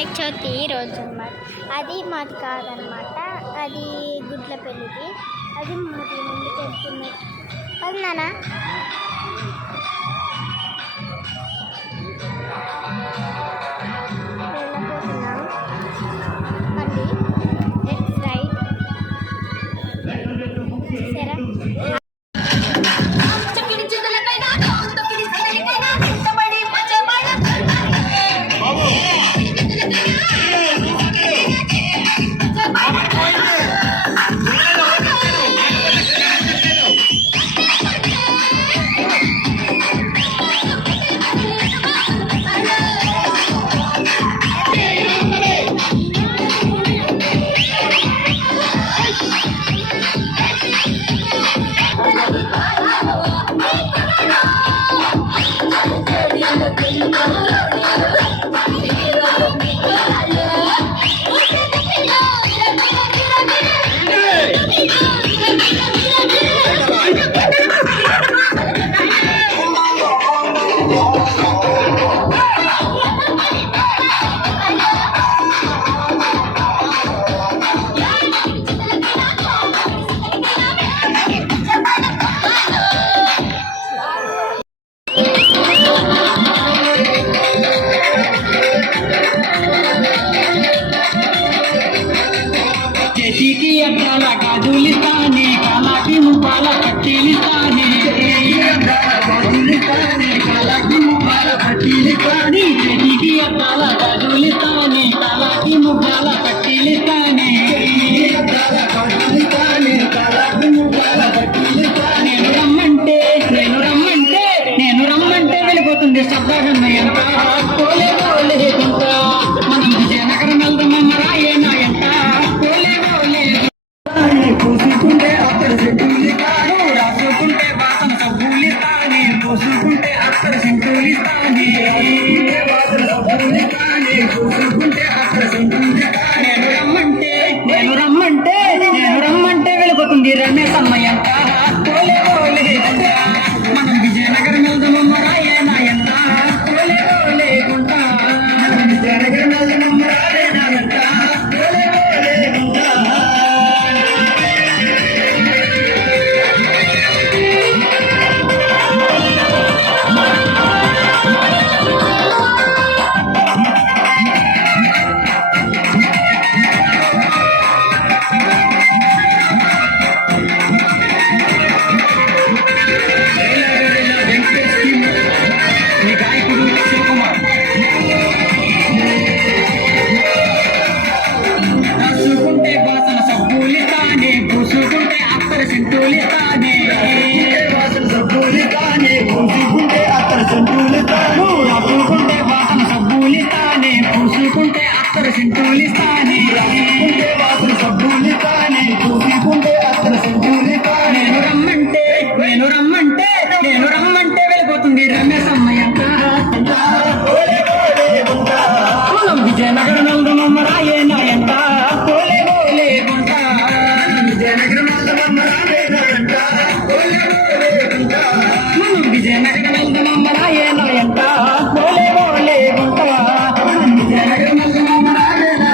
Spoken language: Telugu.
వినాయక చవితి రోజు అన్నమాట. అది మాది కాదనమాట, అది గుడ్ల పెళ్ళికి. అది మాది ముందుకు వెళ్తున్నాయి అది నానా. వెళ్ళబోతున్నాం మళ్ళీ లెఫ్ట్ రైట్ సరే. గాజులిస్తానే కాలాకి ముప్పాల పట్టిలిస్తానే కాలాకి ముప్పాల పట్టిలిస్తానే చెడికి అద్దాల గాజులిస్తానే కాలాకి ముప్పాల పట్టిలిస్తానే నేను రమ్మంటే వెళ్ళిపోతుంది శబ్దగన్న ఎంత పోలే పోలే కొంత మనం విజయనగరం వెళ్దామమ్మ రాయేనా ఎంత పోలే పోలే పూసుకుంటే అప్పుడు సెంటూలిస్తాను రాసుకుంటే వాసన సబ్బులిస్తానే పూసుకుంటే అప్పుడు సెంటూలిస్తానే పూసుకుంటే అప్పుడు సెంటూలిస్తానే నేను రమ్మంటే వెళ్ళిపోతుంది రమేశమ్మ ఎంత పోలే పోలే మనం విజయనగరం వెళ్దామమ్మ రాయేనా ఎంత పోలే పోలే గుంట విజయనగరం వెళ్దామమ్మ రాయేనా ఎంత పోలే పోలే గుంట. నేను రమ్మంటే వెళ్ళిపోతుంది రమేశమ్మ ఎంత విజయనగరం వెళ్దామమ్మ రాయేనా ఎంత పోలే పోలే గుంట విజయనగరం వెళ్దామమ్మ రాయేనా ఎంత పోలే పోలే గుంట మనం విజయనగరం వెళ్దామమ్మ రాయేనా ఎంత పోలే పోలే గుంట విజయనగరం వెళ్దామమ్మ రాయేనా.